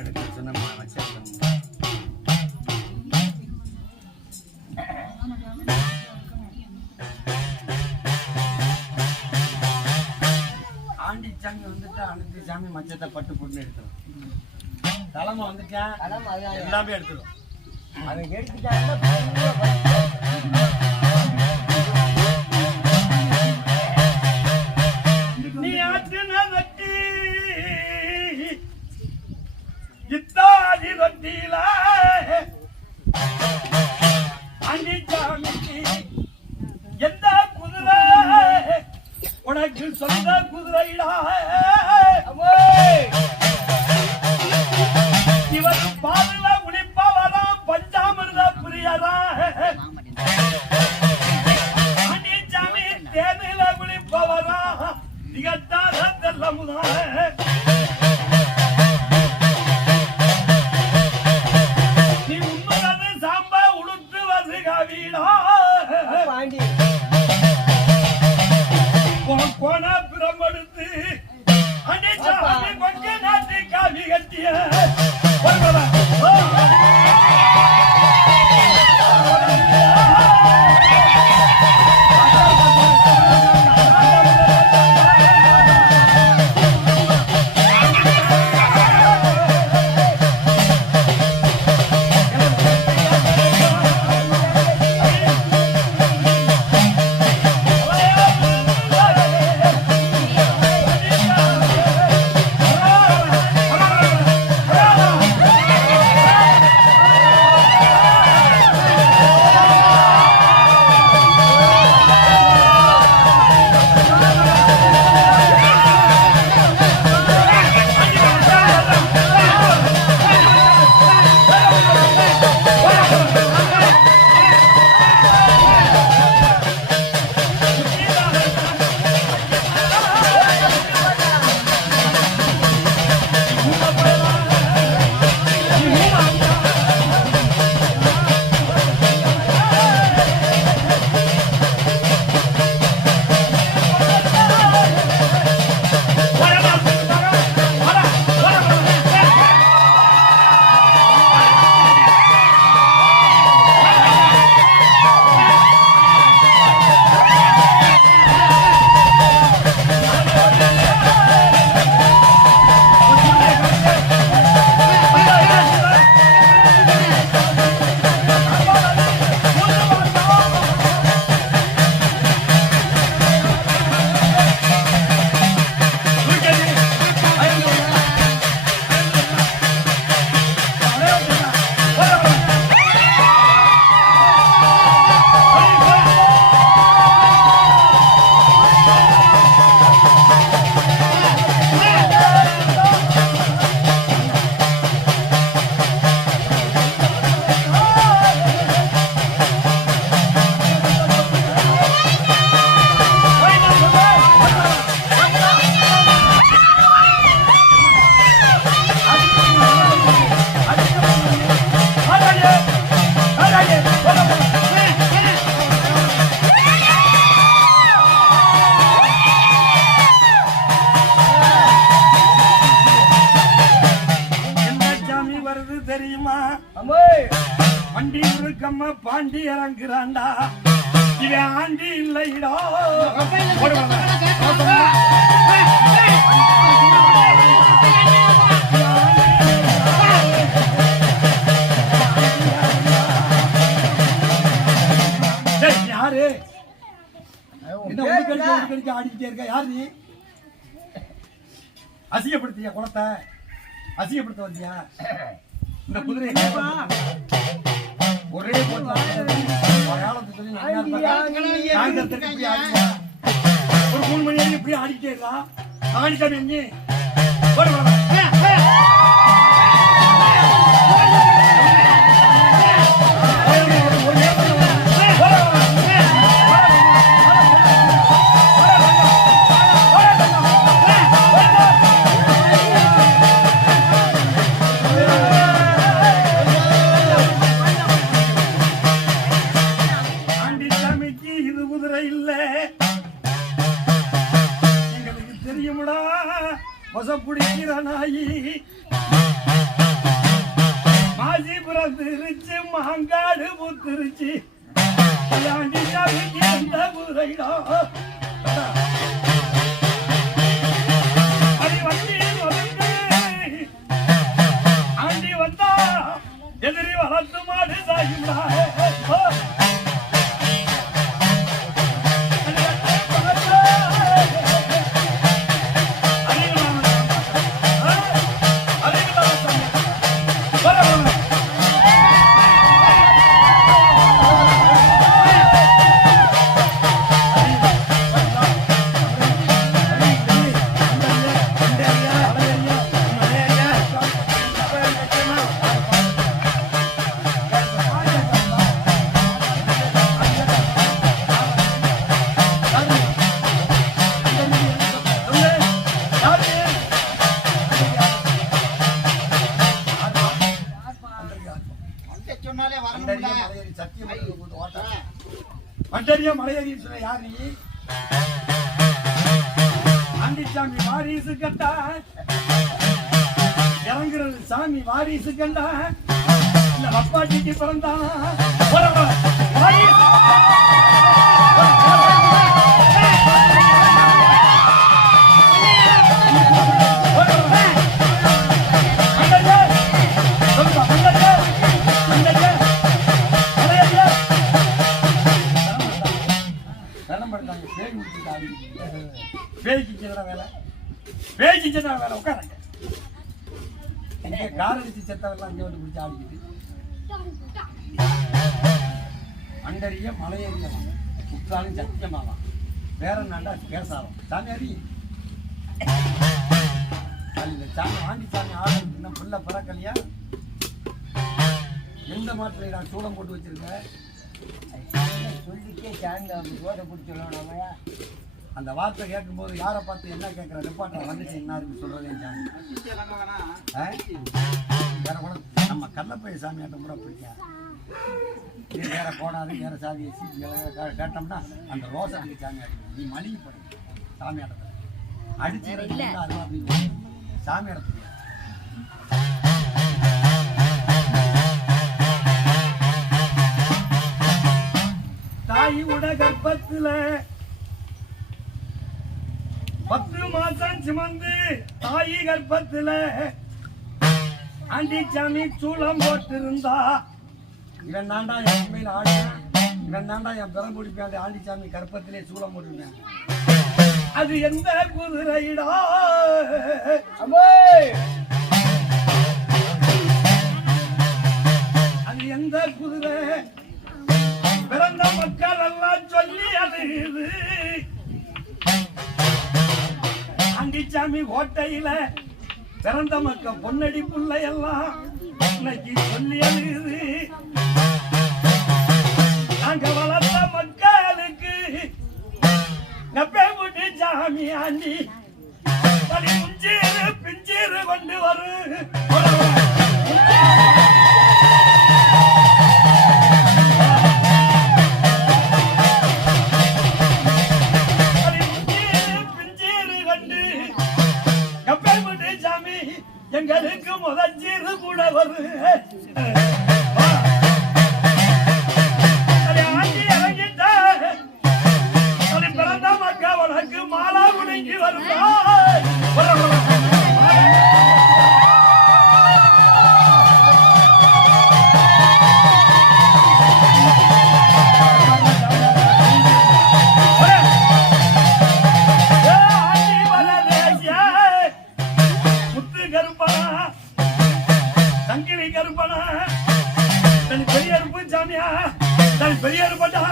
எடுக்க சொன்ன ஆண்டி சாமி வந்துட்டு அனைத்து சாமி மச்சத்தை பட்டு பொண்ணு எடுத்துரும். தலைமை வந்துட்டேன் எல்லாமே எடுத்துரும். அதை எடுத்துட்டாங்க. நீ ஆற்றின வட்டி இத்தாதி வட்டியில அண்டி சாமிக்கு எந்த குதிரை உனக்கு சொந்த குதிரைடா இவர் பாதுல குளிப்பவரா பஞ்சாமிர்த பிரியரா அண்டி சாமி தேனில குளிப்பவரா திகட்டாத தெல்லமுதா நீ உண்மையான சாம்ப உடுத்துவது கவிடா போன பிரம்படுத்து அண்டி சாமி கொண்டு நாட்டு காவி கட்டிய தெரியுமா வண்டி இருக்கம்மா பாண்டி இறங்குறாண்டா இவன் ஆண்டி இல்லைடா யாரு ஆடிக்கிட்டே இருக்க யாரு நீ அசிங்கப்படுத்தியா குளத்தை அசிங்கப்படுத்த வந்தியா இந்த குதிரை ஒரே ஒரு 3 மணி நேரம் இப்படி ஆடிக்கிட்டே இருக்கான் ஆடிக்காம எங்க வசப்பிடிக்கிற நாயி மாசி பிறந்துருச்சு மாங்காடு பூத்துருச்சு ஆண்டி சாமிக்கு எந்த குதிரைடா அது வண்டி வந்து ஆண்டி வந்தா எதிரி வளர்த்து மாடு சாகிடா மலையேறி சொல்ல யார் நீ ஆண்டிச்சாமி வாரிசு கண்டா இறங்குறது சாமி வாரிசு கண்டா இல்ல அப்பாட்டிக்கு பிறந்தானா வேலை உட்காருங்க காரடிச்சு செத்தவெல்லாம் அங்கே வந்து பிடிச்சி ஆடிக்கிட்டு அண்டறிய மலையேறிய குற்றாலும் சத்தியமாவான் வேற நாண்டா பேசாலும் சாமியாரி சாமி வாங்கி சாமி ஆடுறது இன்னும் புள்ள பிறக்கலையா எந்த மாட்டில் நான் சூடம் போட்டு வச்சிருக்கேன் சொல்லிட்டே சாங்க ரோட்டை பிடிச்சிடலாம் நம்ம அந்த வார்த்தை கேட்கும்போது யாரை பார்த்து என்ன கேட்குற ரிப்பார்ட்டர் வந்துச்சு என்ன இருக்கு சொல்றதே நம்ம கள்ளப்பைய சாமியாட்டம் கூட பிடிக்கா இது வேற கோடாது வேற சாதி கேட்டோம்னா அந்த ரோசத்துக்கு சாமியாட்டம் நீ மலிவு படும் சாமியாட்டத்தை அடிச்சு அது அப்படின்னு சாமியாட்டத்துக்கு தாயோட கர்ப்பத்துல 10 மாசம் சுமந்து தாயி கர்ப்பத்துல ஆண்டிச்சாமி சூளம் போட்டிருந்தா இவன் தாண்டா என் உண்மையில் ஆடுவேன் இவன் தாண்டா என் பிறம் பிடிப்பேன் ஆண்டிச்சாமி கர்ப்பத்திலே சூளம் போட்டிருந்தேன் அது எந்த குதிரைடா அது எந்த குதிரை பிறந்த மக்கள் எல்லாம் சொல்லி அழுகுது ஆண்டிச்சாமி கோட்டையில பிறந்த மக்கள் பொன்னடி புள்ளை எல்லாம் இன்னைக்கு சொல்லி அழுகுது நாங்க வளர்த்த மக்களுக்கு நப்பே முட்டி சாமி ஆண்டி படி முஞ்சீரு பிஞ்சீரு கொண்டு வரும் எங்களுக்கு முதச்சீரு கூட வரும் ஆண்டி இறங்கிட்ட பிறந்த மக்கா உனக்கு மாலா உனக்கு வருதா பெரியார் பட்டா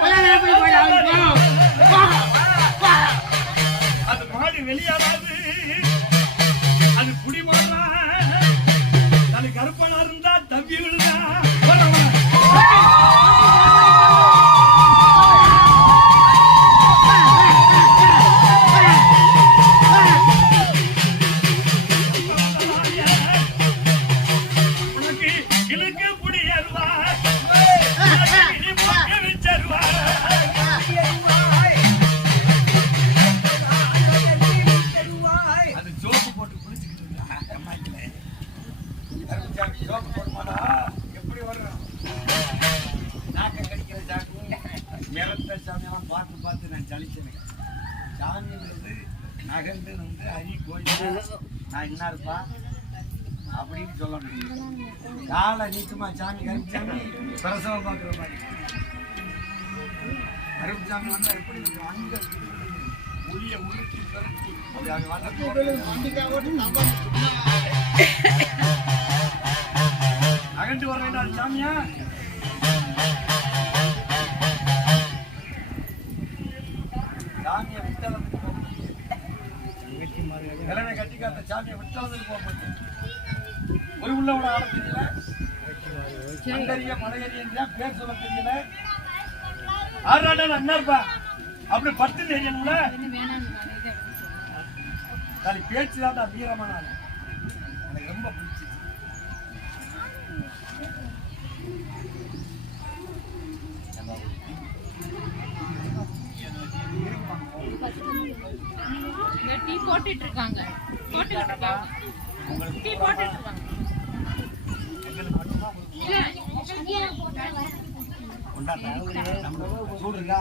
Hola, கருப்புசாமி சோப்பு போடுமாடா எப்படி வர்றோம் நாக்க கடிக்கிற சாமி மிரட்ட சாமியெல்லாம் பார்த்து பார்த்து நான் சலிச்சேன் சாமிங்கிறது நகர்ந்து வந்து ஹரி கோயில் நான் என்ன இருப்பா அப்படின்னு சொல்ல முடியும் காலை நீட்டுமா சாமி கருப்புசாமி பிரசவம் பார்க்குற மாதிரி கருப்புசாமி வந்தா எப்படி இருக்கும் அங்க ஒளிய உருட்டி கருப்பி அப்படி அங்க வந்த அகண்டு வர வேண்டாம் சாமியா சாமியை விட்டளத்துக்கு இளனை கட்டி காத்த சாமியை விட்டளத்துக்கு போக ஒரு உள்ளவோட ஆட தெரியல மண்டறிய மலையறியா பேர் சொல்ல தெரியல ஆறாடா அண்ணா இருப்பா அப்படி பத்து தெரியணும்ல தனி பேச்சு தான் வீரமான ஆளு எனக்கு ரொம்ப பிடிச்சிச்சு டீ போட்டுட்டு இருக்காங்க டீ போட்டுட்டு இருக்காங்க சூடு இருக்கா